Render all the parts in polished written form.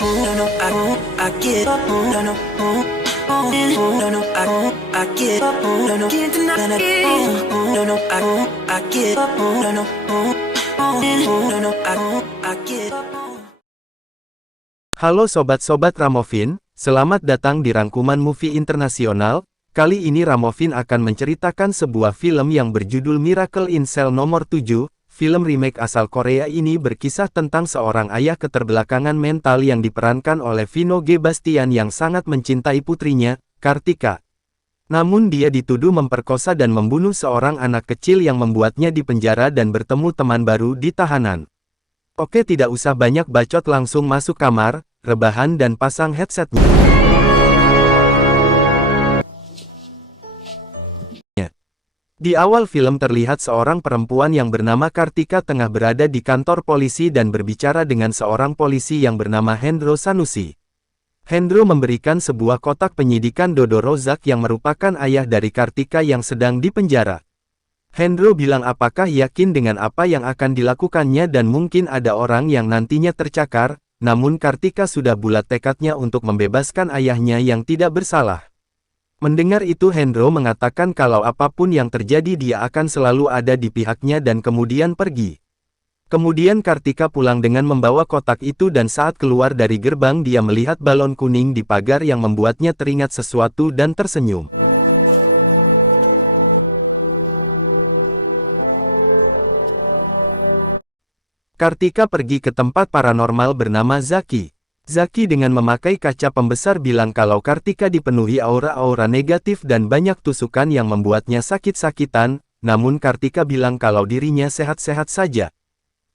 no, no, I get up, no, no, no, no, I get up, no, no, can't deny it, no, no, I get up, no, no, no, no, I get up. Halo sobat-sobat Ramovin, selamat datang di rangkuman movie internasional. Kali ini Ramovin akan menceritakan sebuah film yang berjudul Miracle in Cell nomor 7. Film remake asal Korea ini berkisah tentang seorang ayah keterbelakangan mental yang diperankan oleh Vino G. Bastian yang sangat mencintai putrinya, Kartika. Namun dia dituduh memperkosa dan membunuh seorang anak kecil yang membuatnya dipenjara dan bertemu teman baru di tahanan. Oke, tidak usah banyak bacot, langsung masuk kamar, rebahan dan pasang headsetnya. Di awal film terlihat seorang perempuan yang bernama Kartika tengah berada di kantor polisi dan berbicara dengan seorang polisi yang bernama Hendro Sanusi. Hendro memberikan sebuah kotak penyidikan Dodo Rozak yang merupakan ayah dari Kartika yang sedang dipenjara. Hendro bilang apakah yakin dengan apa yang akan dilakukannya dan mungkin ada orang yang nantinya tercakar, namun Kartika sudah bulat tekadnya untuk membebaskan ayahnya yang tidak bersalah. Mendengar itu Hendro mengatakan kalau apapun yang terjadi dia akan selalu ada di pihaknya dan kemudian pergi. Kemudian Kartika pulang dengan membawa kotak itu dan saat keluar dari gerbang dia melihat balon kuning di pagar yang membuatnya teringat sesuatu dan tersenyum. Kartika pergi ke tempat paranormal bernama Zaki. Zaki dengan memakai kaca pembesar bilang kalau Kartika dipenuhi aura-aura negatif dan banyak tusukan yang membuatnya sakit-sakitan, namun Kartika bilang kalau dirinya sehat-sehat saja.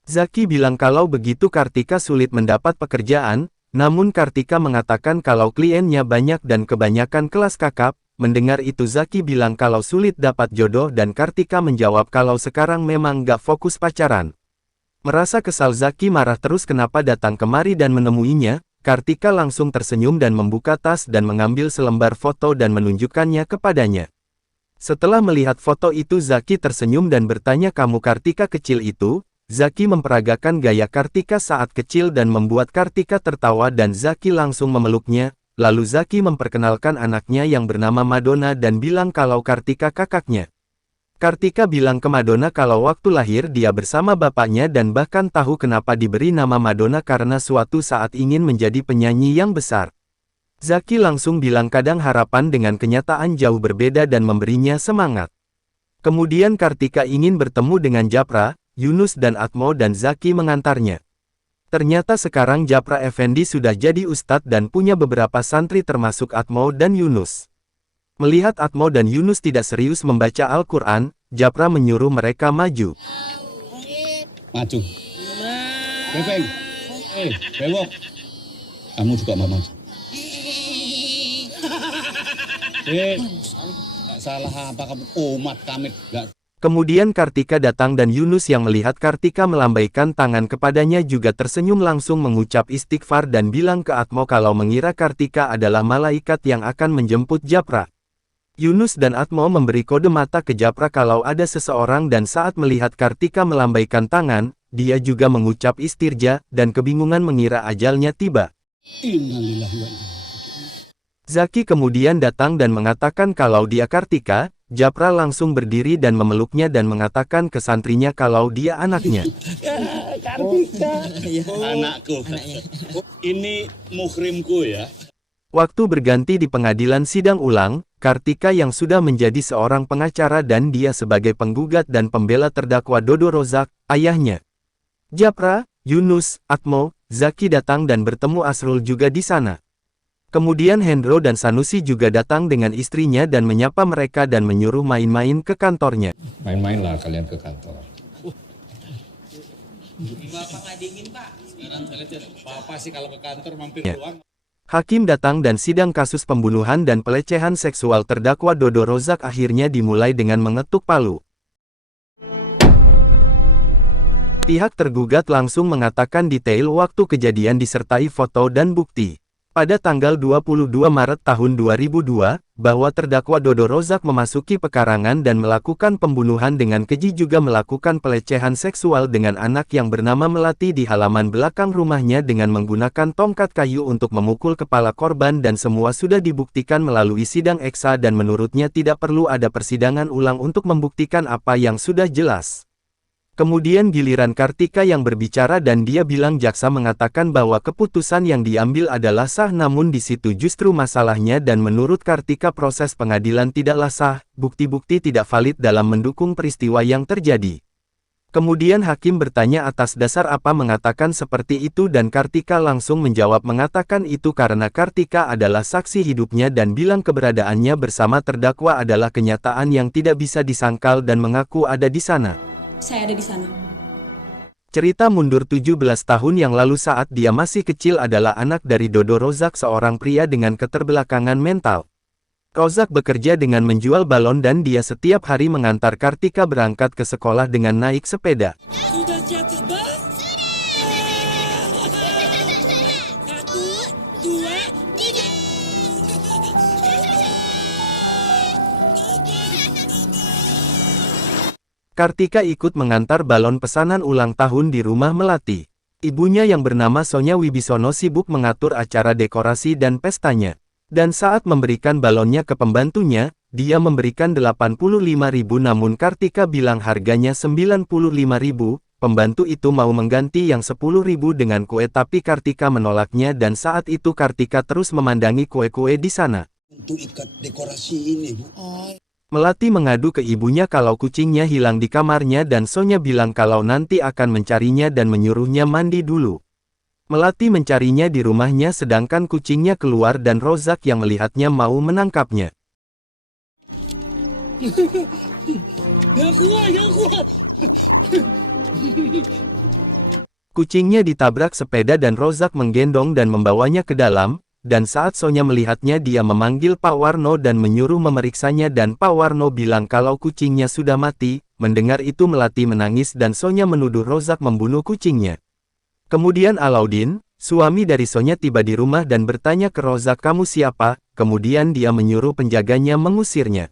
Zaki bilang kalau begitu Kartika sulit mendapat pekerjaan, namun Kartika mengatakan kalau kliennya banyak dan kebanyakan kelas kakap. Mendengar itu Zaki bilang kalau sulit dapat jodoh dan Kartika menjawab kalau sekarang memang gak fokus pacaran. Merasa kesal Zaki marah terus kenapa datang kemari dan menemuinya, Kartika langsung tersenyum dan membuka tas dan mengambil selembar foto dan menunjukkannya kepadanya. Setelah melihat foto itu Zaki tersenyum dan bertanya kamu Kartika kecil itu? Zaki memperagakan gaya Kartika saat kecil dan membuat Kartika tertawa dan Zaki langsung memeluknya, lalu Zaki memperkenalkan anaknya yang bernama Madonna dan bilang kalau Kartika kakaknya. Kartika bilang ke Madonna kalau waktu lahir dia bersama bapaknya dan bahkan tahu kenapa diberi nama Madonna karena suatu saat ingin menjadi penyanyi yang besar. Zaki langsung bilang kadang harapan dengan kenyataan jauh berbeda dan memberinya semangat. Kemudian Kartika ingin bertemu dengan Japra, Yunus dan Atmo dan Zaki mengantarnya. Ternyata sekarang Japra Effendi sudah jadi ustadz dan punya beberapa santri termasuk Atmo dan Yunus. Melihat Atmo dan Yunus tidak serius membaca Al-Quran, Japra menyuruh mereka maju. Maju. Bebeng. Bewok. Kamu juga mau maju. Gak salah apa kamu umat kami. Kemudian Kartika datang dan Yunus yang melihat Kartika melambaikan tangan kepadanya juga tersenyum langsung mengucap istighfar dan bilang ke Atmo kalau mengira Kartika adalah malaikat yang akan menjemput Japra. Yunus dan Atmo memberi kode mata ke Japra kalau ada seseorang dan saat melihat Kartika melambaikan tangan, dia juga mengucap istirja dan kebingungan mengira ajalnya tiba. Zaki kemudian datang dan mengatakan kalau dia Kartika, Japra langsung berdiri dan memeluknya dan mengatakan ke santrinya kalau dia anaknya. Kartika, anakku. Ini muhrimku ya. Waktu berganti di pengadilan sidang ulang, Kartika yang sudah menjadi seorang pengacara dan dia sebagai penggugat dan pembela terdakwa Dodo Rozak, ayahnya. Japra, Yunus, Atmo, Zaki datang dan bertemu Asrul juga di sana. Kemudian Hendro dan Sanusi juga datang dengan istrinya dan menyapa mereka dan menyuruh main-main ke kantornya. Main-mainlah kalian ke kantor. Bapak nggak dingin Pak. Sekarang Papa sih kalau ke kantor mampir doang. Hakim datang dan sidang kasus pembunuhan dan pelecehan seksual terdakwa Dodo Rozak akhirnya dimulai dengan mengetuk palu. Pihak tergugat langsung mengatakan detail waktu kejadian disertai foto dan bukti. Pada tanggal 22 Maret tahun 2002, bahwa terdakwa Dodo Rozak memasuki pekarangan dan melakukan pembunuhan dengan keji juga melakukan pelecehan seksual dengan anak yang bernama Melati di halaman belakang rumahnya dengan menggunakan tongkat kayu untuk memukul kepala korban dan semua sudah dibuktikan melalui sidang eksa dan menurutnya tidak perlu ada persidangan ulang untuk membuktikan apa yang sudah jelas. Kemudian giliran Kartika yang berbicara dan dia bilang jaksa mengatakan bahwa keputusan yang diambil adalah sah namun di situ justru masalahnya dan menurut Kartika proses pengadilan tidaklah sah, bukti-bukti tidak valid dalam mendukung peristiwa yang terjadi. Kemudian hakim bertanya atas dasar apa mengatakan seperti itu dan Kartika langsung menjawab mengatakan itu karena Kartika adalah saksi hidupnya dan bilang keberadaannya bersama terdakwa adalah kenyataan yang tidak bisa disangkal dan mengaku ada di sana. Saya ada di sana. Cerita mundur 17 tahun yang lalu saat dia masih kecil adalah anak dari Dodo Rozak seorang pria dengan keterbelakangan mental. Rozak bekerja dengan menjual balon dan dia setiap hari mengantar Kartika berangkat ke sekolah dengan naik sepeda. Sudah jatuh bang? Satu, dua, tiga. Kartika ikut mengantar balon pesanan ulang tahun di rumah Melati. Ibunya yang bernama Sonya Wibisono sibuk mengatur acara dekorasi dan pestanya. Dan saat memberikan balonnya ke pembantunya, dia memberikan 85.000 namun Kartika bilang harganya 95.000, pembantu itu mau mengganti yang 10.000 dengan kue tapi Kartika menolaknya dan saat itu Kartika terus memandangi kue-kue di sana. Untuk ikat dekorasi ini, Bu. Melati mengadu ke ibunya kalau kucingnya hilang di kamarnya dan Sonya bilang kalau nanti akan mencarinya dan menyuruhnya mandi dulu. Melati mencarinya di rumahnya sedangkan kucingnya keluar dan Rozak yang melihatnya mau menangkapnya. Yang kuat. Kucingnya ditabrak sepeda dan Rozak menggendong dan membawanya ke dalam. Dan saat Sonya melihatnya dia memanggil Pak Warno dan menyuruh memeriksanya dan Pak Warno bilang kalau kucingnya sudah mati. Mendengar itu Melati menangis dan Sonya menuduh Rozak membunuh kucingnya. Kemudian Alaudin, suami dari Sonya tiba di rumah dan bertanya ke Rozak kamu siapa, kemudian dia menyuruh penjaganya mengusirnya.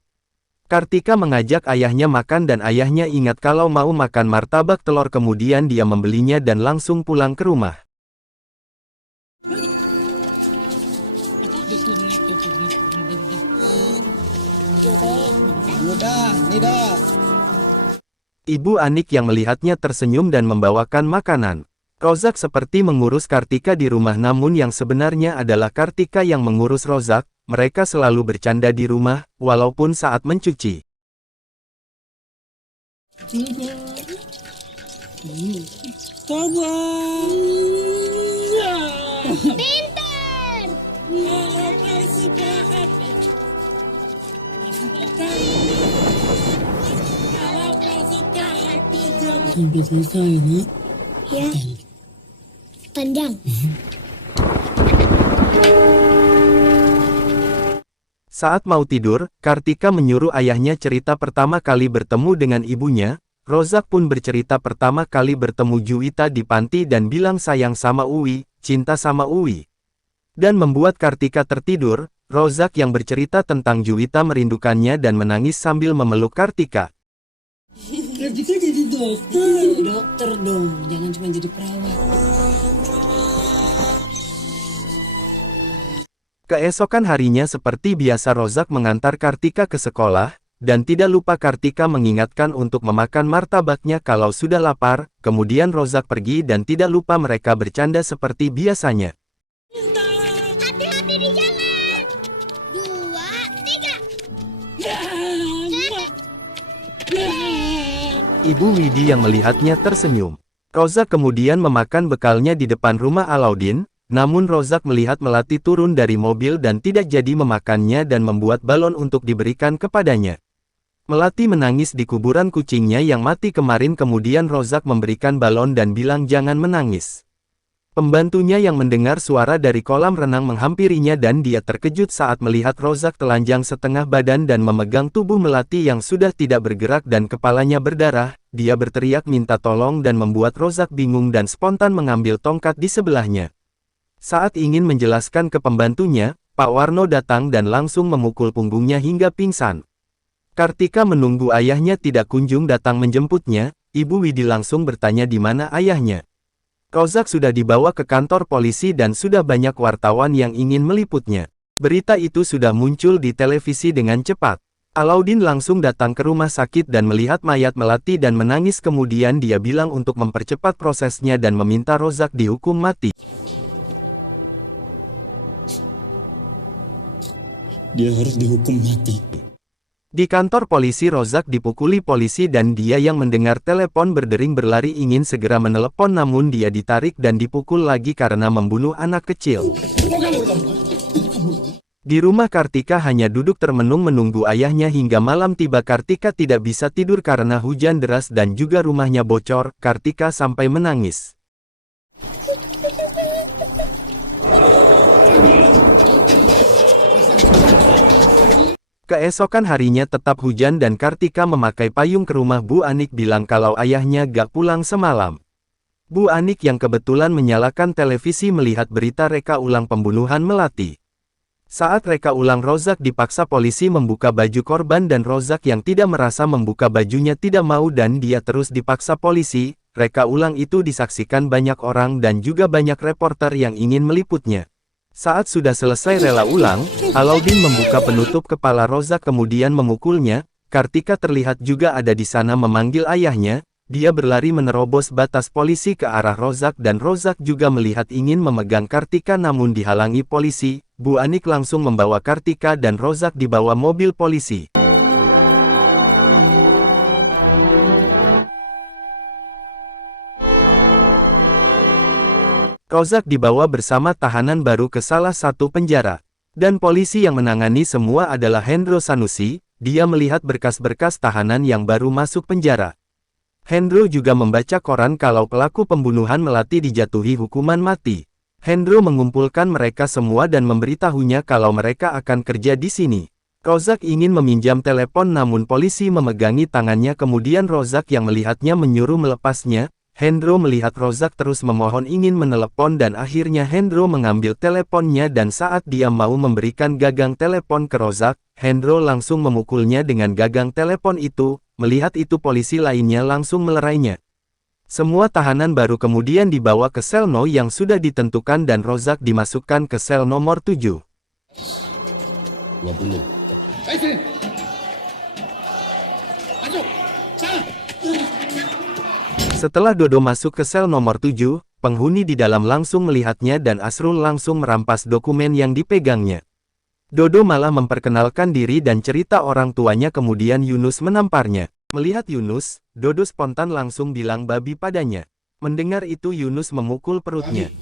Kartika mengajak ayahnya makan dan ayahnya ingat kalau mau makan martabak telur kemudian dia membelinya dan langsung pulang ke rumah. Ibu Anik yang melihatnya tersenyum dan membawakan makanan. Rozak seperti mengurus Kartika di rumah namun yang sebenarnya adalah Kartika yang mengurus Rozak, mereka selalu bercanda di rumah, walaupun saat mencuci. Sampai selesai ini. Ya. Panjang. Saat mau tidur, Kartika menyuruh ayahnya cerita pertama kali bertemu dengan ibunya. Rozak pun bercerita pertama kali bertemu Juwita di panti dan bilang sayang sama Uwi, cinta sama Uwi. Dan membuat Kartika tertidur, Rozak yang bercerita tentang Juwita merindukannya dan menangis sambil memeluk Kartika. Kartika jadi dokter. Dokter dong, jangan cuma jadi perawat. Keesokan harinya seperti biasa Rozak mengantar Kartika ke sekolah, dan tidak lupa Kartika mengingatkan untuk memakan martabaknya kalau sudah lapar, kemudian Rozak pergi dan tidak lupa mereka bercanda seperti biasanya. Hati-hati di jalan. 2, 3. Ibu Widi yang melihatnya tersenyum. Rozak kemudian memakan bekalnya di depan rumah Alaudin, namun Rozak melihat Melati turun dari mobil dan tidak jadi memakannya dan membuat balon untuk diberikan kepadanya. Melati menangis di kuburan kucingnya yang mati kemarin kemudian Rozak memberikan balon dan bilang jangan menangis. Pembantunya yang mendengar suara dari kolam renang menghampirinya dan dia terkejut saat melihat Rozak telanjang setengah badan dan memegang tubuh Melati yang sudah tidak bergerak dan kepalanya berdarah. Dia berteriak minta tolong dan membuat Rozak bingung dan spontan mengambil tongkat di sebelahnya. Saat ingin menjelaskan ke pembantunya, Pak Warno datang dan langsung memukul punggungnya hingga pingsan. Kartika menunggu ayahnya tidak kunjung datang menjemputnya, Ibu Widi langsung bertanya di mana ayahnya. Rozak sudah dibawa ke kantor polisi dan sudah banyak wartawan yang ingin meliputnya. Berita itu sudah muncul di televisi dengan cepat. Alauddin langsung datang ke rumah sakit dan melihat mayat Melati dan menangis, kemudian dia bilang untuk mempercepat prosesnya dan meminta Rozak dihukum mati. Dia harus dihukum mati. Di kantor polisi Rozak dipukuli polisi dan dia yang mendengar telepon berdering berlari ingin segera menelepon namun dia ditarik dan dipukul lagi karena membunuh anak kecil. Di rumah Kartika hanya duduk termenung menunggu ayahnya hingga malam tiba. Kartika tidak bisa tidur karena hujan deras dan juga rumahnya bocor. Kartika sampai menangis. Keesokan harinya tetap hujan dan Kartika memakai payung ke rumah Bu Anik bilang kalau ayahnya gak pulang semalam. Bu Anik yang kebetulan menyalakan televisi melihat berita reka ulang pembunuhan Melati. Saat reka ulang Rozak dipaksa polisi membuka baju korban dan Rozak yang tidak merasa membuka bajunya tidak mau dan dia terus dipaksa polisi. Reka ulang itu disaksikan banyak orang dan juga banyak reporter yang ingin meliputnya. Saat sudah selesai rela ulang, Alauddin membuka penutup kepala Rozak kemudian memukulnya. Kartika terlihat juga ada di sana memanggil ayahnya. Dia berlari menerobos batas polisi ke arah Rozak dan Rozak juga melihat ingin memegang Kartika namun dihalangi polisi. Bu Anik langsung membawa Kartika dan Rozak dibawa mobil polisi. Rozak dibawa bersama tahanan baru ke salah satu penjara. Dan polisi yang menangani semua adalah Hendro Sanusi. Dia melihat berkas-berkas tahanan yang baru masuk penjara. Hendro juga membaca koran kalau pelaku pembunuhan Melati dijatuhi hukuman mati. Hendro mengumpulkan mereka semua dan memberitahunya kalau mereka akan kerja di sini. Rozak ingin meminjam telepon namun polisi memegangi tangannya kemudian Rozak yang melihatnya menyuruh melepasnya. Hendro melihat Rozak terus memohon ingin menelepon dan akhirnya Hendro mengambil teleponnya dan saat dia mau memberikan gagang telepon ke Rozak, Hendro langsung memukulnya dengan gagang telepon itu. Melihat itu polisi lainnya langsung melerainya. Semua tahanan baru kemudian dibawa ke sel No yang sudah ditentukan dan Rozak dimasukkan ke sel nomor 7. 20. Masuk. Sana. Setelah Dodo masuk ke sel nomor 7, penghuni di dalam langsung melihatnya dan Asrul langsung merampas dokumen yang dipegangnya. Dodo malah memperkenalkan diri dan cerita orang tuanya kemudian Yunus menamparnya. Melihat Yunus, Dodo spontan langsung bilang babi padanya. Mendengar itu Yunus memukul perutnya.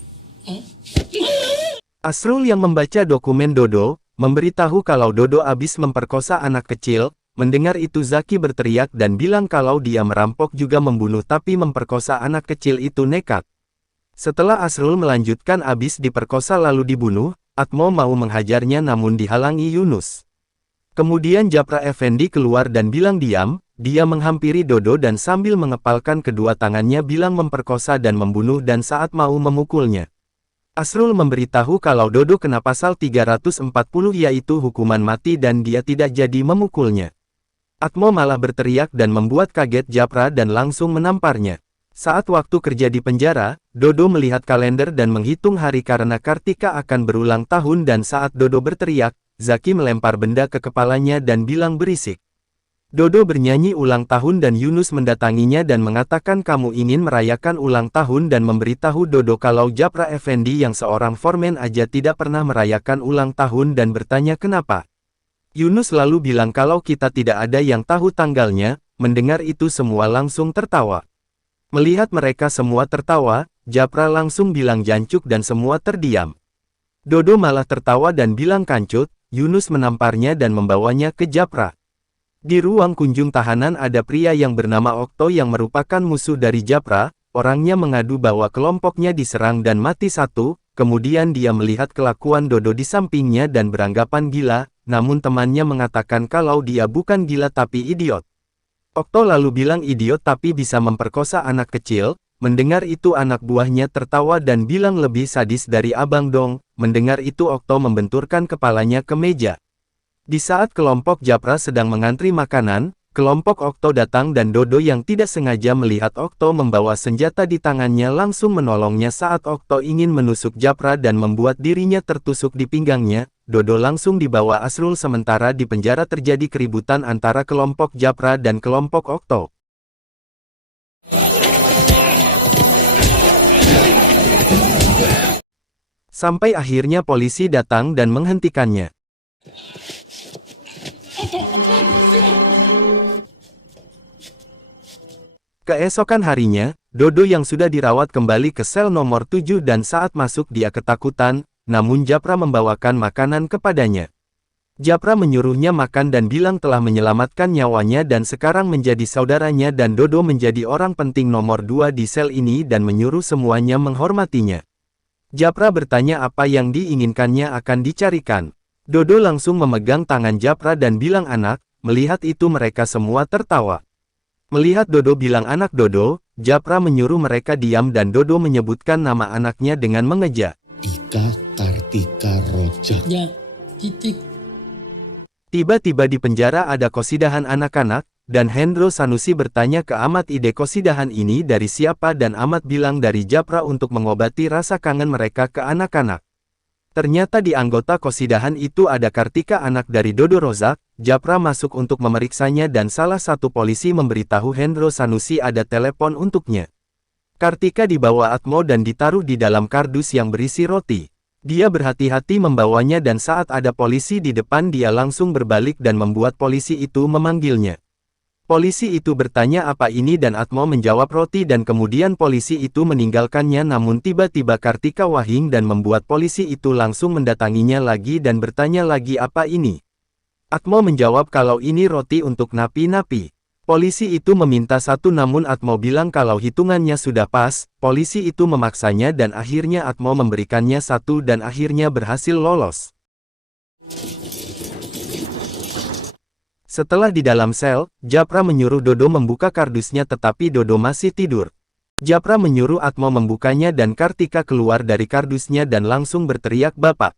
Asrul yang membaca dokumen Dodo, memberitahu kalau Dodo habis memperkosa anak kecil. Mendengar itu Zaki berteriak dan bilang kalau dia merampok juga membunuh tapi memperkosa anak kecil itu nekat. Setelah Asrul melanjutkan habis diperkosa lalu dibunuh, Atmo mau menghajarnya namun dihalangi Yunus. Kemudian Japra Effendi keluar dan bilang diam, dia menghampiri Dodo dan sambil mengepalkan kedua tangannya bilang memperkosa dan membunuh dan saat mau memukulnya. Asrul memberitahu kalau Dodo kena pasal 340 yaitu hukuman mati dan dia tidak jadi memukulnya. Atmo malah berteriak dan membuat kaget Japra dan langsung menamparnya. Saat waktu kerja di penjara, Dodo melihat kalender dan menghitung hari karena Kartika akan berulang tahun dan saat Dodo berteriak, Zaki melempar benda ke kepalanya dan bilang berisik. Dodo bernyanyi ulang tahun dan Yunus mendatanginya dan mengatakan kamu ingin merayakan ulang tahun dan memberitahu Dodo kalau Japra Effendi yang seorang foreman aja tidak pernah merayakan ulang tahun dan bertanya kenapa. Yunus lalu bilang kalau kita tidak ada yang tahu tanggalnya. Mendengar itu semua langsung tertawa. Melihat mereka semua tertawa, Japra langsung bilang jancuk dan semua terdiam. Dodo malah tertawa dan bilang kancut. Yunus menamparnya dan membawanya ke Japra. Di ruang kunjung tahanan ada pria yang bernama Okto yang merupakan musuh dari Japra. Orangnya mengadu bahwa kelompoknya diserang dan mati satu. Kemudian dia melihat kelakuan Dodo di sampingnya dan beranggapan gila. Namun temannya mengatakan kalau dia bukan gila tapi idiot. Okto lalu bilang idiot tapi bisa memperkosa anak kecil. Mendengar itu anak buahnya tertawa dan bilang lebih sadis dari abang dong. Mendengar itu Okto membenturkan kepalanya ke meja. Di saat kelompok Japra sedang mengantri makanan, kelompok Okto datang dan Dodo yang tidak sengaja melihat Okto membawa senjata di tangannya langsung menolongnya saat Okto ingin menusuk Japra dan membuat dirinya tertusuk di pinggangnya. Dodo langsung dibawa Asrul sementara di penjara terjadi keributan antara kelompok Japra dan kelompok Okto. Sampai akhirnya polisi datang dan menghentikannya. Keesokan harinya, Dodo yang sudah dirawat kembali ke sel nomor 7 dan saat masuk dia ketakutan, namun Japra membawakan makanan kepadanya. Japra menyuruhnya makan dan bilang telah menyelamatkan nyawanya dan sekarang menjadi saudaranya dan Dodo menjadi orang penting nomor 2 di sel ini dan menyuruh semuanya menghormatinya. Japra bertanya apa yang diinginkannya akan dicarikan. Dodo langsung memegang tangan Japra dan bilang anak, melihat itu mereka semua tertawa. Melihat Dodo bilang anak Dodo, Japra menyuruh mereka diam dan Dodo menyebutkan nama anaknya dengan mengeja. Ika Kartika Roja. Ya, titik. Tiba-tiba di penjara ada kosidahan anak-anak, dan Hendro Sanusi bertanya ke Ahmad ide kosidahan ini dari siapa dan Ahmad bilang dari Japra untuk mengobati rasa kangen mereka ke anak-anak. Ternyata di anggota kosidahan itu ada Kartika anak dari Dodo Rozak. Japra masuk untuk memeriksanya dan salah satu polisi memberitahu Hendro Sanusi ada telepon untuknya. Kartika dibawa Atmo dan ditaruh di dalam kardus yang berisi roti. Dia berhati-hati membawanya dan saat ada polisi di depan dia langsung berbalik dan membuat polisi itu memanggilnya. Polisi itu bertanya apa ini dan Atmo menjawab roti dan kemudian polisi itu meninggalkannya namun tiba-tiba Kartika wahing dan membuat polisi itu langsung mendatanginya lagi dan bertanya lagi apa ini. Atmo menjawab kalau ini roti untuk napi-napi. Polisi itu meminta satu namun Atmo bilang kalau hitungannya sudah pas, polisi itu memaksanya dan akhirnya Atmo memberikannya satu dan akhirnya berhasil lolos. Setelah di dalam sel, Japra menyuruh Dodo membuka kardusnya tetapi Dodo masih tidur. Japra menyuruh Atmo membukanya dan Kartika keluar dari kardusnya dan langsung berteriak Bapak.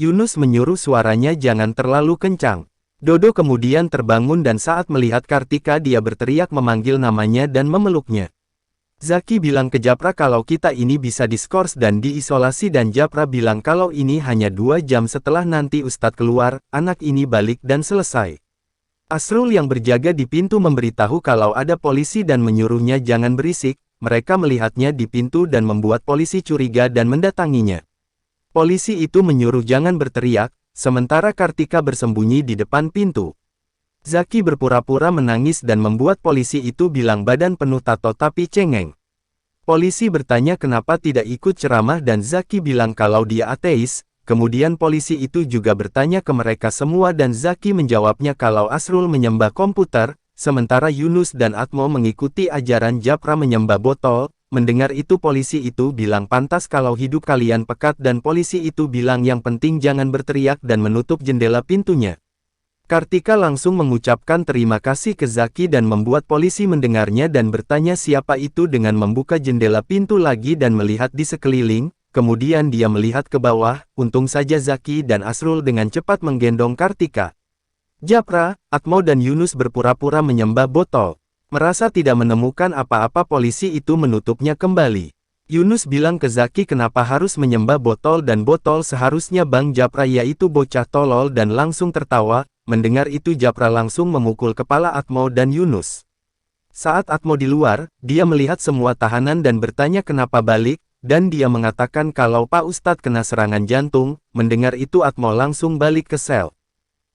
Yunus menyuruh suaranya jangan terlalu kencang. Dodo kemudian terbangun dan saat melihat Kartika dia berteriak memanggil namanya dan memeluknya. Zaki bilang ke Japra kalau kita ini bisa diskors dan diisolasi dan Japra bilang kalau ini hanya 2 jam setelah nanti Ustadz keluar, anak ini balik dan selesai. Asrul yang berjaga di pintu memberitahu kalau ada polisi dan menyuruhnya jangan berisik, mereka melihatnya di pintu dan membuat polisi curiga dan mendatanginya. Polisi itu menyuruh jangan berteriak, sementara Kartika bersembunyi di depan pintu. Zaki berpura-pura menangis dan membuat polisi itu bilang badan penuh tato tapi cengeng. Polisi bertanya kenapa tidak ikut ceramah dan Zaki bilang kalau dia ateis. Kemudian polisi itu juga bertanya ke mereka semua dan Zaki menjawabnya kalau Asrul menyembah komputer, sementara Yunus dan Atmo mengikuti ajaran Japra menyembah botol. Mendengar itu polisi itu bilang pantas kalau hidup kalian pekat dan polisi itu bilang yang penting jangan berteriak dan menutup jendela pintunya. Kartika langsung mengucapkan terima kasih ke Zaki dan membuat polisi mendengarnya dan bertanya siapa itu dengan membuka jendela pintu lagi dan melihat di sekeliling. Kemudian dia melihat ke bawah, untung saja Zaki dan Asrul dengan cepat menggendong Kartika. Japra, Atmo dan Yunus berpura-pura menyembah botol. Merasa tidak menemukan apa-apa polisi itu menutupnya kembali. Yunus bilang ke Zaki kenapa harus menyembah botol dan botol seharusnya Bang Japra yaitu bocah tolol dan langsung tertawa. Mendengar itu Japra langsung memukul kepala Atmo dan Yunus. Saat Atmo di luar, dia melihat semua tahanan dan bertanya kenapa balik. Dan dia mengatakan kalau Pak Ustadz kena serangan jantung. Mendengar itu Atmo langsung balik ke sel.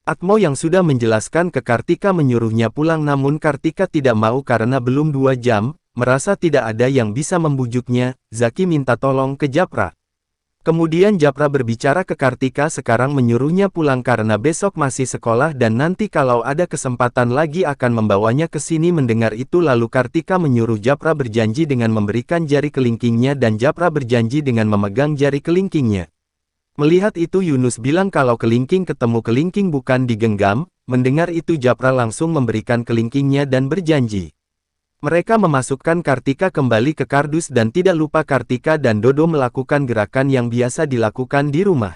Atmo yang sudah menjelaskan ke Kartika menyuruhnya pulang namun Kartika tidak mau karena belum 2 jam, merasa tidak ada yang bisa membujuknya, Zaki minta tolong ke Japra. Kemudian Japra berbicara ke Kartika sekarang menyuruhnya pulang karena besok masih sekolah dan nanti kalau ada kesempatan lagi akan membawanya ke sini. Mendengar itu lalu Kartika menyuruh Japra berjanji dengan memberikan jari kelingkingnya dan Japra berjanji dengan memegang jari kelingkingnya. Melihat itu Yunus bilang kalau kelingking ketemu kelingking bukan digenggam. Mendengar itu Japra langsung memberikan kelingkingnya dan berjanji. Mereka memasukkan Kartika kembali ke kardus dan tidak lupa Kartika dan Dodo melakukan gerakan yang biasa dilakukan di rumah.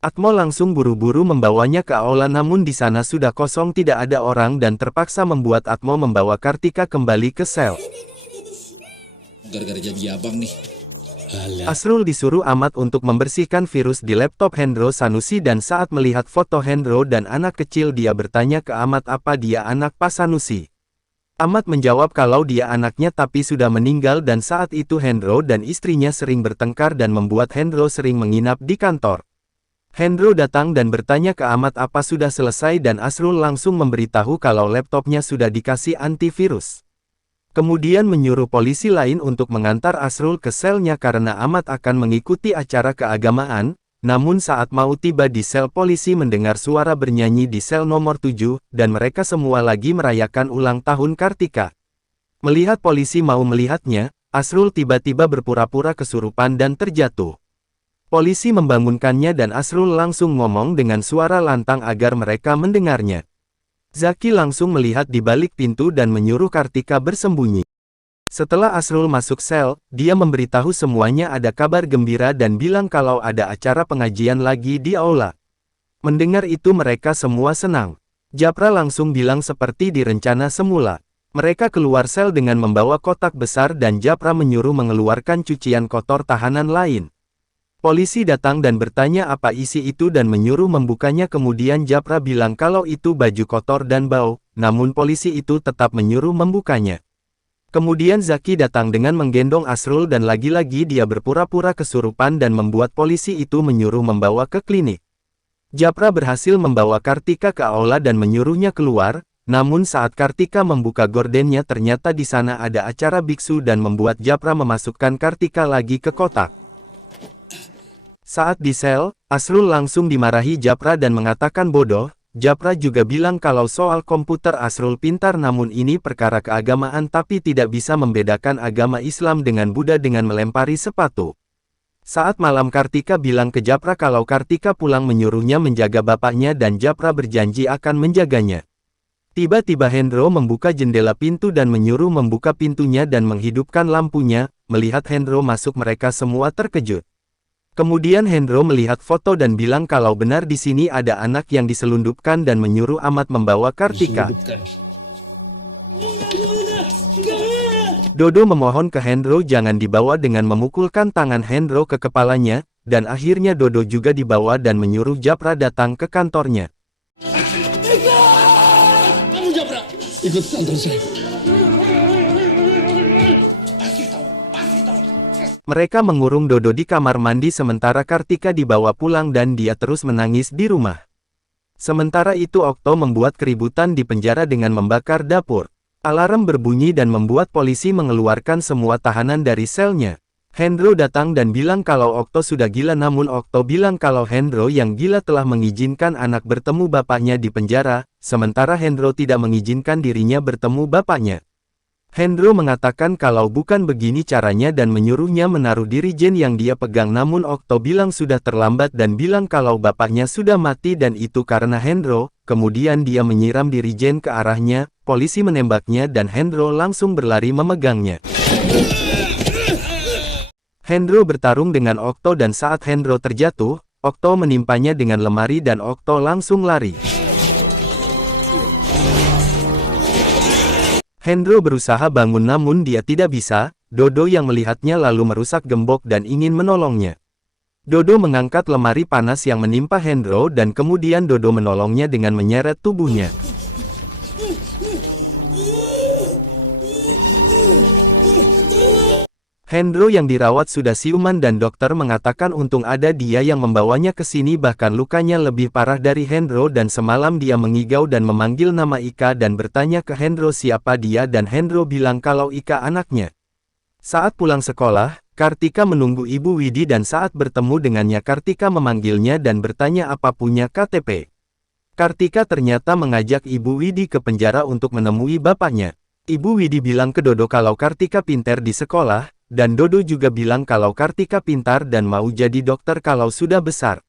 Atmo langsung buru-buru membawanya ke aula, namun di sana sudah kosong, tidak ada orang dan terpaksa membuat Atmo membawa Kartika kembali ke sel. Gara-gara janji abang nih. Asrul disuruh Ahmad untuk membersihkan virus di laptop Hendro Sanusi dan saat melihat foto Hendro dan anak kecil dia bertanya ke Ahmad apa dia anak Pak Sanusi. Ahmad menjawab kalau dia anaknya tapi sudah meninggal dan saat itu Hendro dan istrinya sering bertengkar dan membuat Hendro sering menginap di kantor. Hendro datang dan bertanya ke Ahmad apa sudah selesai dan Asrul langsung memberitahu kalau laptopnya sudah dikasih antivirus. Kemudian menyuruh polisi lain untuk mengantar Asrul ke selnya karena Ahmad akan mengikuti acara keagamaan, namun saat mau tiba di sel polisi mendengar suara bernyanyi di sel nomor 7, dan mereka semua lagi merayakan ulang tahun Kartika. Melihat polisi mau melihatnya, Asrul tiba-tiba berpura-pura kesurupan dan terjatuh. Polisi membangunkannya dan Asrul langsung ngomong dengan suara lantang agar mereka mendengarnya. Zaki langsung melihat di balik pintu dan menyuruh Kartika bersembunyi. Setelah Asrul masuk sel, dia memberitahu semuanya ada kabar gembira dan bilang kalau ada acara pengajian lagi di aula. Mendengar itu mereka semua senang. Japra langsung bilang seperti direncana semula. Mereka keluar sel dengan membawa kotak besar dan Japra menyuruh mengeluarkan cucian kotor tahanan lain. Polisi datang dan bertanya apa isi itu dan menyuruh membukanya, kemudian Japra bilang kalau itu baju kotor dan bau, namun polisi itu tetap menyuruh membukanya. Kemudian Zaki datang dengan menggendong Asrul dan lagi-lagi dia berpura-pura kesurupan dan membuat polisi itu menyuruh membawa ke klinik. Japra berhasil membawa Kartika ke aula dan menyuruhnya keluar, namun saat Kartika membuka gordennya ternyata di sana ada acara biksu dan membuat Japra memasukkan Kartika lagi ke kotak. Saat di sel, Asrul langsung dimarahi Japra dan mengatakan bodoh. Japra juga bilang kalau soal komputer Asrul pintar namun ini perkara keagamaan tapi tidak bisa membedakan agama Islam dengan Buddha dengan melempari sepatu. Saat malam Kartika bilang ke Japra kalau Kartika pulang menyuruhnya menjaga bapaknya dan Japra berjanji akan menjaganya. Tiba-tiba Hendro membuka jendela pintu dan menyuruh membuka pintunya dan menghidupkan lampunya. Melihat Hendro masuk mereka semua terkejut. Kemudian Hendro melihat foto dan bilang kalau benar di sini ada anak yang diselundupkan dan menyuruh Ahmad membawa Kartika. Dodo memohon ke Hendro jangan dibawa dengan memukulkan tangan Hendro ke kepalanya, dan akhirnya Dodo juga dibawa dan menyuruh Japra datang ke kantornya. Kamu Japra, ikut kantor saya. Mereka mengurung Dodo di kamar mandi sementara Kartika dibawa pulang dan dia terus menangis di rumah. Sementara itu Okto membuat keributan di penjara dengan membakar dapur. Alarm berbunyi dan membuat polisi mengeluarkan semua tahanan dari selnya. Hendro datang dan bilang kalau Okto sudah gila, namun Okto bilang kalau Hendro yang gila telah mengizinkan anak bertemu bapaknya di penjara, sementara Hendro tidak mengizinkan dirinya bertemu bapaknya. Hendro mengatakan kalau bukan begini caranya dan menyuruhnya menaruh dirijen yang dia pegang, namun Okto bilang sudah terlambat dan bilang kalau bapaknya sudah mati dan itu karena Hendro. Kemudian dia menyiram dirijen ke arahnya, polisi menembaknya dan Hendro langsung berlari memegangnya. Hendro bertarung dengan Okto dan saat Hendro terjatuh, Okto menimpanya dengan lemari dan Okto langsung lari. Hendro berusaha bangun namun dia tidak bisa. Dodo yang melihatnya lalu merusak gembok dan ingin menolongnya. Dodo mengangkat lemari panas yang menimpa Hendro dan kemudian Dodo menolongnya dengan menyeret tubuhnya. Hendro yang dirawat sudah siuman dan dokter mengatakan untung ada dia yang membawanya ke sini, bahkan lukanya lebih parah dari Hendro dan semalam dia mengigau dan memanggil nama Ika dan bertanya ke Hendro siapa dia dan Hendro bilang kalau Ika anaknya. Saat pulang sekolah, Kartika menunggu Ibu Widi dan saat bertemu dengannya Kartika memanggilnya dan bertanya apa punya KTP. Kartika ternyata mengajak Ibu Widi ke penjara untuk menemui bapaknya. Ibu Widi bilang ke Dodo kalau Kartika pintar di sekolah, dan Dodo juga bilang kalau Kartika pintar dan mau jadi dokter kalau sudah besar.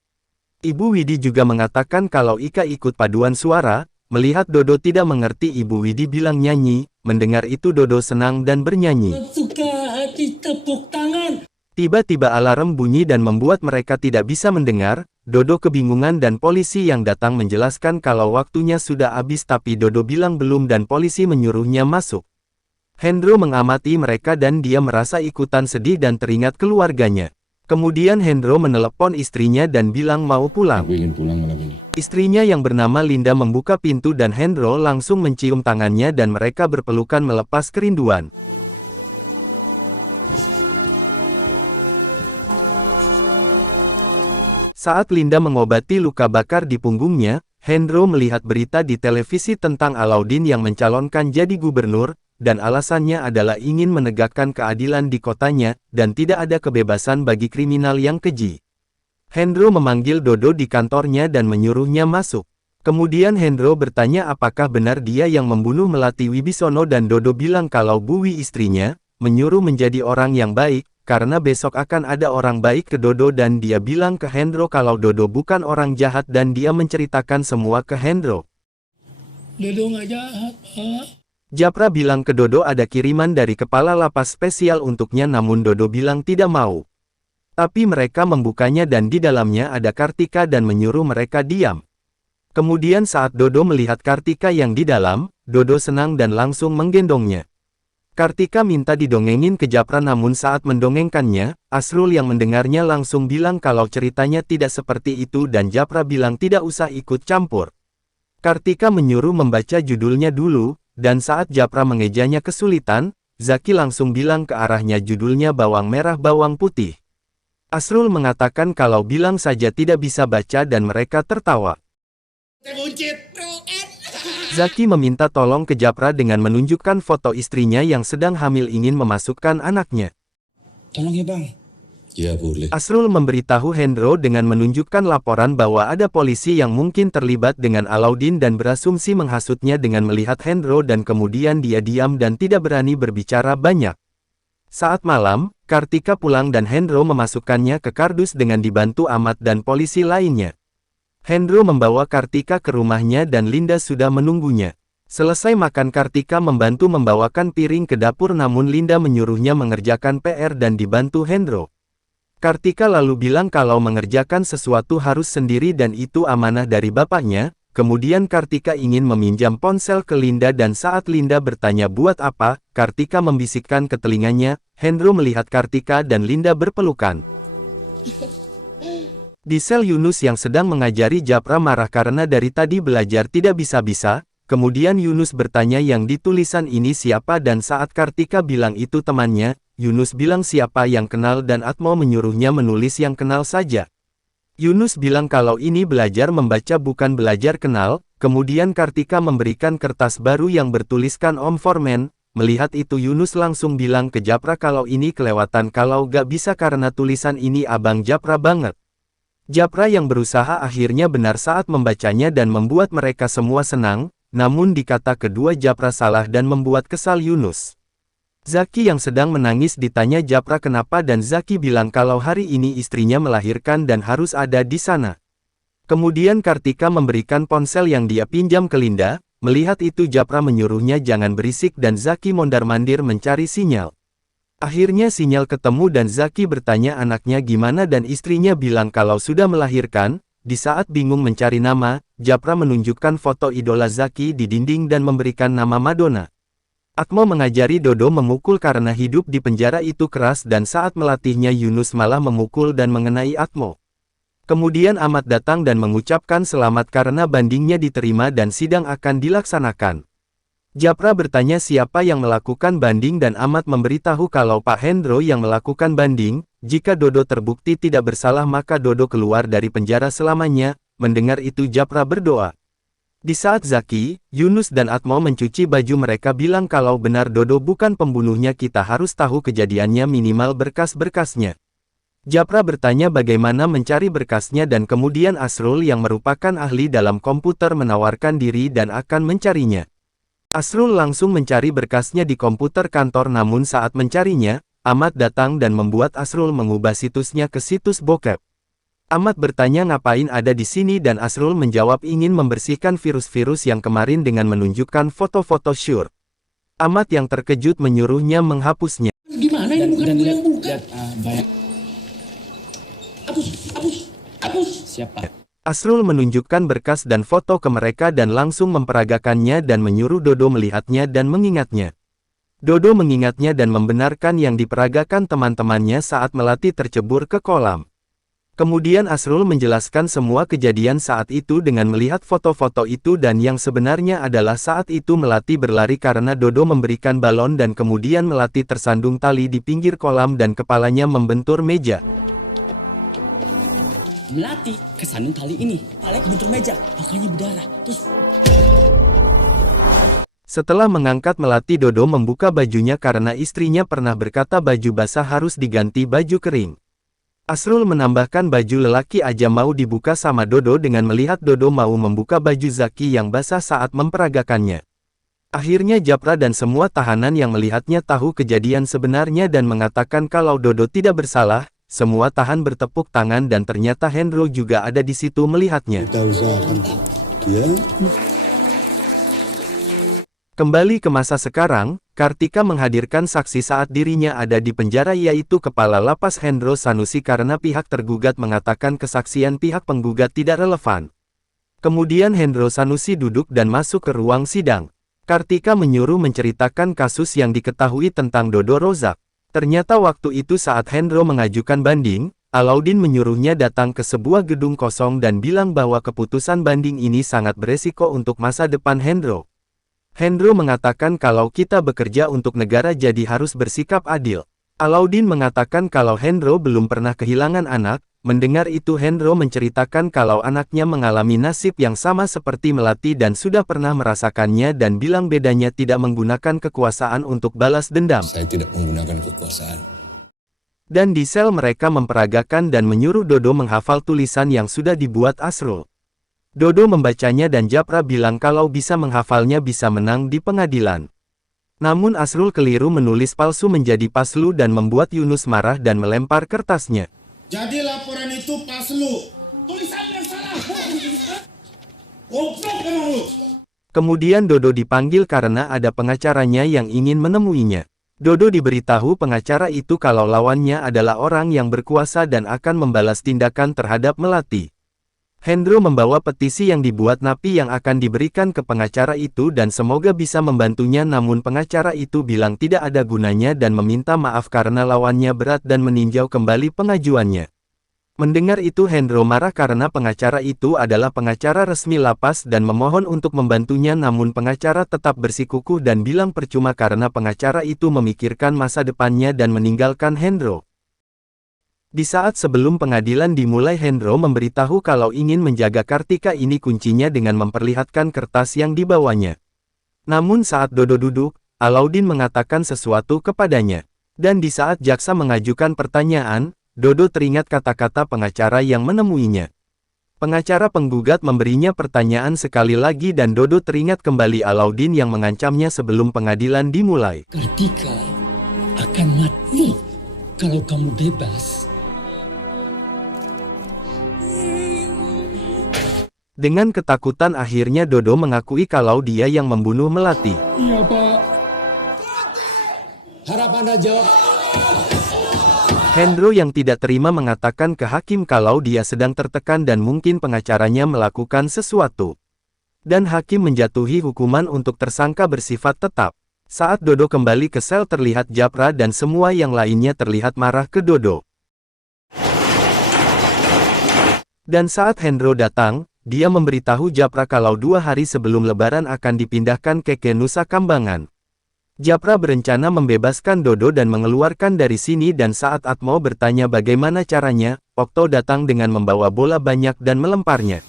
Ibu Widi juga mengatakan kalau Ika ikut paduan suara, melihat Dodo tidak mengerti Ibu Widi bilang nyanyi, mendengar itu Dodo senang dan bernyanyi. Suka hati tepuk tangan. Tiba-tiba alarm bunyi dan membuat mereka tidak bisa mendengar. Dodo kebingungan dan polisi yang datang menjelaskan kalau waktunya sudah habis tapi Dodo bilang belum dan polisi menyuruhnya masuk. Hendro mengamati mereka dan dia merasa ikutan sedih dan teringat keluarganya. Kemudian Hendro menelepon istrinya dan bilang mau pulang. Aku ingin pulang malam ini. Istrinya yang bernama Linda membuka pintu dan Hendro langsung mencium tangannya dan mereka berpelukan melepas kerinduan. Saat Linda mengobati luka bakar di punggungnya, Hendro melihat berita di televisi tentang Alauddin yang mencalonkan jadi gubernur, dan alasannya adalah ingin menegakkan keadilan di kotanya, dan tidak ada kebebasan bagi kriminal yang keji. Hendro memanggil Dodo di kantornya dan menyuruhnya masuk. Kemudian Hendro bertanya apakah benar dia yang membunuh Melati Wibisono dan Dodo bilang kalau Buwi istrinya, menyuruh menjadi orang yang baik, karena besok akan ada orang baik ke Dodo dan dia bilang ke Hendro kalau Dodo bukan orang jahat dan dia menceritakan semua ke Hendro. Dodo nggak jahat, Pak. Japra bilang ke Dodo ada kiriman dari kepala lapas spesial untuknya namun Dodo bilang tidak mau. Tapi mereka membukanya dan di dalamnya ada Kartika dan menyuruh mereka diam. Kemudian saat Dodo melihat Kartika yang di dalam, Dodo senang dan langsung menggendongnya. Kartika minta didongengin ke Japra namun saat mendongengkannya, Asrul yang mendengarnya langsung bilang kalau ceritanya tidak seperti itu dan Japra bilang tidak usah ikut campur. Kartika menyuruh membaca judulnya dulu, dan saat Japra mengejanya kesulitan, Zaki langsung bilang ke arahnya judulnya bawang merah bawang putih. Asrul mengatakan kalau bilang saja tidak bisa baca dan mereka tertawa. Zaki meminta tolong ke Japra dengan menunjukkan foto istrinya yang sedang hamil ingin memasukkan anaknya. Tolong ya Bang. Ya boleh. Asrul memberitahu Hendro dengan menunjukkan laporan bahwa ada polisi yang mungkin terlibat dengan Alauddin dan berasumsi menghasutnya dengan melihat Hendro dan kemudian dia diam dan tidak berani berbicara banyak. Saat malam, Kartika pulang dan Hendro memasukkannya ke kardus dengan dibantu Ahmad dan polisi lainnya. Hendro membawa Kartika ke rumahnya dan Linda sudah menunggunya. Selesai makan Kartika membantu membawakan piring ke dapur namun Linda menyuruhnya mengerjakan PR dan dibantu Hendro. Kartika lalu bilang kalau mengerjakan sesuatu harus sendiri dan itu amanah dari bapaknya. Kemudian Kartika ingin meminjam ponsel ke Linda dan saat Linda bertanya buat apa, Kartika membisikkan ke telinganya. Hendro melihat Kartika dan Linda berpelukan. Di sel Yunus yang sedang mengajari Japra marah karena dari tadi belajar tidak bisa-bisa. Kemudian Yunus bertanya yang di tulisan ini siapa dan saat Kartika bilang itu temannya, Yunus bilang siapa yang kenal dan Atmo menyuruhnya menulis yang kenal saja. Yunus bilang kalau ini belajar membaca bukan belajar kenal, kemudian Kartika memberikan kertas baru yang bertuliskan Om Formen. Melihat itu Yunus langsung bilang ke Japra kalau ini kelewatan kalau gak bisa karena tulisan ini abang Japra banget. Japra yang berusaha akhirnya benar saat membacanya dan membuat mereka semua senang, namun dikata kedua Japra salah dan membuat kesal Yunus. Zaki yang sedang menangis ditanya Japra kenapa dan Zaki bilang kalau hari ini istrinya melahirkan dan harus ada di sana. Kemudian Kartika memberikan ponsel yang dia pinjam ke Linda, melihat itu Japra menyuruhnya jangan berisik dan Zaki mondar-mandir mencari sinyal. Akhirnya sinyal ketemu dan Zaki bertanya anaknya gimana dan istrinya bilang kalau sudah melahirkan. Di saat bingung mencari nama, Japra menunjukkan foto idola Zaki di dinding dan memberikan nama Madonna. Atmo mengajari Dodo memukul karena hidup di penjara itu keras dan saat melatihnya Yunus malah memukul dan mengenai Atmo. Kemudian Ahmad datang dan mengucapkan selamat karena bandingnya diterima dan sidang akan dilaksanakan. Japra bertanya siapa yang melakukan banding dan Ahmad memberitahu kalau Pak Hendro yang melakukan banding. Jika Dodo terbukti tidak bersalah maka Dodo keluar dari penjara selamanya. Mendengar itu Japra berdoa. Di saat Zaki, Yunus dan Atmo mencuci baju mereka bilang kalau benar Dodo bukan pembunuhnya kita harus tahu kejadiannya minimal berkas-berkasnya. Japra bertanya bagaimana mencari berkasnya dan kemudian Asrul yang merupakan ahli dalam komputer menawarkan diri dan akan mencarinya. Asrul langsung mencari berkasnya di komputer kantor namun saat mencarinya, Ahmad datang dan membuat Asrul mengubah situsnya ke situs bokep. Ahmad bertanya ngapain ada di sini dan Asrul menjawab ingin membersihkan virus-virus yang kemarin dengan menunjukkan foto-foto Syur. Ahmad yang terkejut menyuruhnya menghapusnya. Gimana ini bukan gue yang buka? Hapus. Siapa? Asrul menunjukkan berkas dan foto ke mereka dan langsung memperagakannya dan menyuruh Dodo melihatnya dan mengingatnya. Dodo mengingatnya dan membenarkan yang diperagakan teman-temannya saat Melati tercebur ke kolam. Kemudian Asrul menjelaskan semua kejadian saat itu dengan melihat foto-foto itu dan yang sebenarnya adalah saat itu Melati berlari karena Dodo memberikan balon dan kemudian Melati tersandung tali di pinggir kolam dan kepalanya membentur meja. Melati kesandung tali ini, kepalanya kebentur meja, makanya berdarah. Terus setelah mengangkat Melati, Dodo membuka bajunya karena istrinya pernah berkata baju basah harus diganti baju kering. Asrul menambahkan baju lelaki aja mau dibuka sama Dodo dengan melihat Dodo mau membuka baju Zaki yang basah saat memperagakannya. Akhirnya Japra dan semua tahanan yang melihatnya tahu kejadian sebenarnya dan mengatakan kalau Dodo tidak bersalah. Semua tahan bertepuk tangan dan ternyata Hendro juga ada di situ melihatnya. Kita usahakan, ya. Kembali ke masa sekarang, Kartika menghadirkan saksi saat dirinya ada di penjara yaitu Kepala Lapas Hendro Sanusi karena pihak tergugat mengatakan kesaksian pihak penggugat tidak relevan. Kemudian Hendro Sanusi duduk dan masuk ke ruang sidang. Kartika menyuruh menceritakan kasus yang diketahui tentang Dodo Rozak. Ternyata waktu itu saat Hendro mengajukan banding, Alauddin menyuruhnya datang ke sebuah gedung kosong dan bilang bahwa keputusan banding ini sangat beresiko untuk masa depan Hendro. Hendro mengatakan kalau kita bekerja untuk negara jadi harus bersikap adil. Alauddin mengatakan kalau Hendro belum pernah kehilangan anak. Mendengar itu Hendro menceritakan kalau anaknya mengalami nasib yang sama seperti Melati dan sudah pernah merasakannya dan bilang bedanya tidak menggunakan kekuasaan untuk balas dendam. Saya tidak menggunakan kekuasaan. Dan di sel mereka memperagakan dan menyuruh Dodo menghafal tulisan yang sudah dibuat Asrul. Dodo membacanya dan Japra bilang kalau bisa menghafalnya bisa menang di pengadilan. Namun Asrul keliru menulis palsu menjadi paslu dan membuat Yunus marah dan melempar kertasnya. Jadi laporan itu palsu. Tulisannya salah. Goblok emang lu. Kemudian Dodo dipanggil karena ada pengacaranya yang ingin menemuinya. Dodo diberitahu pengacara itu kalau lawannya adalah orang yang berkuasa dan akan membalas tindakan terhadap Melati. Hendro membawa petisi yang dibuat Napi yang akan diberikan ke pengacara itu dan semoga bisa membantunya namun pengacara itu bilang tidak ada gunanya dan meminta maaf karena lawannya berat dan meninjau kembali pengajuannya. Mendengar itu Hendro marah karena pengacara itu adalah pengacara resmi lapas dan memohon untuk membantunya namun pengacara tetap bersikukuh dan bilang percuma karena pengacara itu memikirkan masa depannya dan meninggalkan Hendro. Di saat sebelum pengadilan dimulai Hendro memberitahu kalau ingin menjaga Kartika ini kuncinya dengan memperlihatkan kertas yang dibawanya. Namun saat Dodo duduk, Alauddin mengatakan sesuatu kepadanya. Dan di saat jaksa mengajukan pertanyaan, Dodo teringat kata-kata pengacara yang menemuinya. Pengacara penggugat memberinya pertanyaan sekali lagi dan Dodo teringat kembali Alauddin yang mengancamnya sebelum pengadilan dimulai. Kartika akan mati kalau kamu bebas. Dengan ketakutan akhirnya Dodo mengakui kalau dia yang membunuh Melati. Iya, Pak. Harap Anda jawab. Hendro yang tidak terima mengatakan ke hakim kalau dia sedang tertekan dan mungkin pengacaranya melakukan sesuatu. Dan hakim menjatuhi hukuman untuk tersangka bersifat tetap. Saat Dodo kembali ke sel terlihat Japra dan semua yang lainnya terlihat marah ke Dodo. Dan saat Hendro datang, dia memberitahu Japra kalau 2 hari sebelum lebaran akan dipindahkan ke Nusa Kambangan. Japra berencana membebaskan Dodo dan mengeluarkan dari sini dan saat Atmo bertanya bagaimana caranya, Okto datang dengan membawa bola banyak dan melemparnya.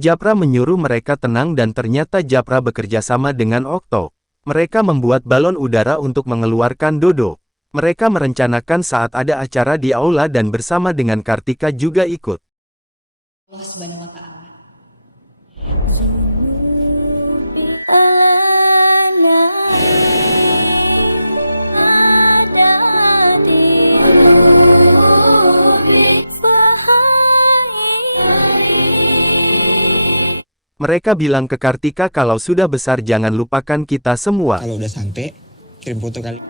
Japra menyuruh mereka tenang dan ternyata Japra bekerja sama dengan Okto. Mereka membuat balon udara untuk mengeluarkan Dodo. Mereka merencanakan saat ada acara di aula dan bersama dengan Kartika juga ikut. Allah Subhanahu wa Ta'ala. Mereka bilang ke Kartika kalau sudah besar jangan lupakan kita semua. Kalau udah sampai, kirim foto kali.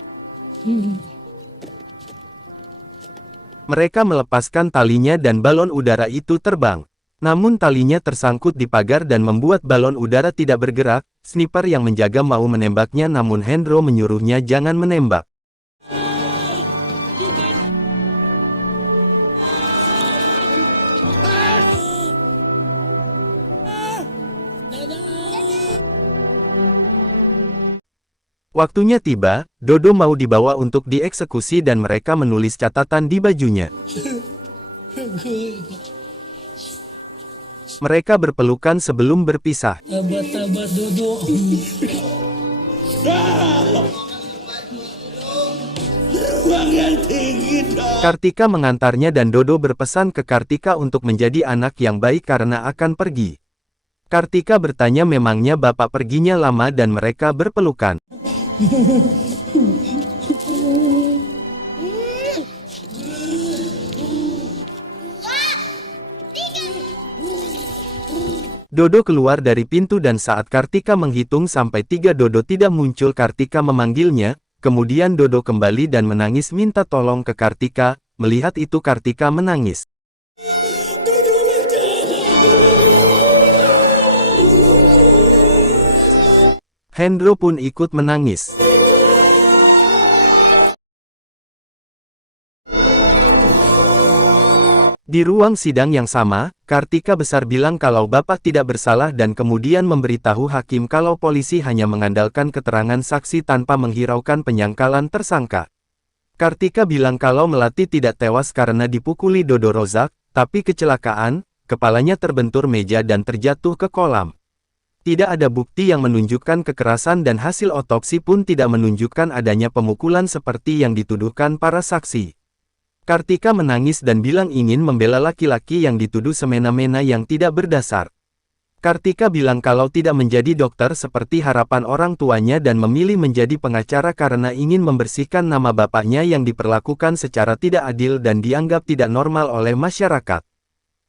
Mereka melepaskan talinya dan balon udara itu terbang. Namun talinya tersangkut di pagar dan membuat balon udara tidak bergerak. Sniper yang menjaga mau menembaknya namun Hendro menyuruhnya jangan menembak. Waktunya tiba, Dodo mau dibawa untuk dieksekusi dan mereka menulis catatan di bajunya. Mereka berpelukan sebelum berpisah. Tabat Dodo. Kartika mengantarnya dan Dodo berpesan ke Kartika untuk menjadi anak yang baik karena akan pergi. Kartika bertanya memangnya bapak perginya lama dan mereka berpelukan. Dodo keluar dari pintu dan saat Kartika menghitung sampai 3 Dodo tidak muncul. Kartika memanggilnya, kemudian Dodo kembali dan menangis minta tolong ke Kartika. Melihat itu Kartika menangis. Hendro pun ikut menangis. Di ruang sidang yang sama, Kartika besar bilang kalau bapak tidak bersalah dan kemudian memberitahu hakim kalau polisi hanya mengandalkan keterangan saksi tanpa menghiraukan penyangkalan tersangka. Kartika bilang kalau Melati tidak tewas karena dipukuli Dodo Rozak, tapi kecelakaan, kepalanya terbentur meja dan terjatuh ke kolam. Tidak ada bukti yang menunjukkan kekerasan dan hasil otopsi pun tidak menunjukkan adanya pemukulan seperti yang dituduhkan para saksi. Kartika menangis dan bilang ingin membela laki-laki yang dituduh semena-mena yang tidak berdasar. Kartika bilang kalau tidak menjadi dokter seperti harapan orang tuanya dan memilih menjadi pengacara karena ingin membersihkan nama bapaknya yang diperlakukan secara tidak adil dan dianggap tidak normal oleh masyarakat.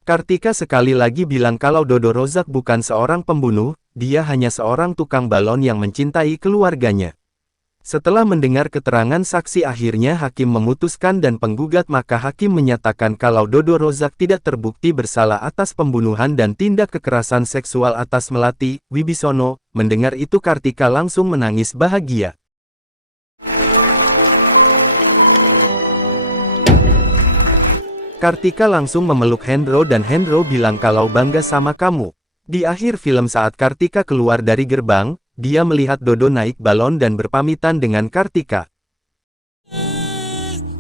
Kartika sekali lagi bilang kalau Dodo Rozak bukan seorang pembunuh, dia hanya seorang tukang balon yang mencintai keluarganya. Setelah mendengar keterangan saksi akhirnya hakim memutuskan dan penggugat maka hakim menyatakan kalau Dodo Rozak tidak terbukti bersalah atas pembunuhan dan tindak kekerasan seksual atas Melati Wibisono. Mendengar itu Kartika langsung menangis bahagia. Kartika langsung memeluk Hendro dan Hendro bilang kalau bangga sama kamu. Di akhir film saat Kartika keluar dari gerbang, dia melihat Dodo naik balon dan berpamitan dengan Kartika.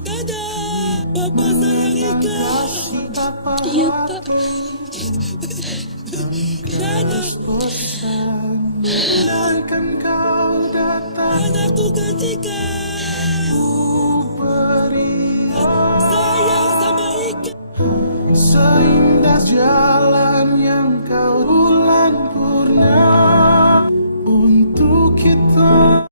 Dadah, Bapak sayang Ika. Iya, Pak. Dadah. Anakku Kartika. Sayang sama Ika. Seindah jalan yang kau bulan purnama untuk kita.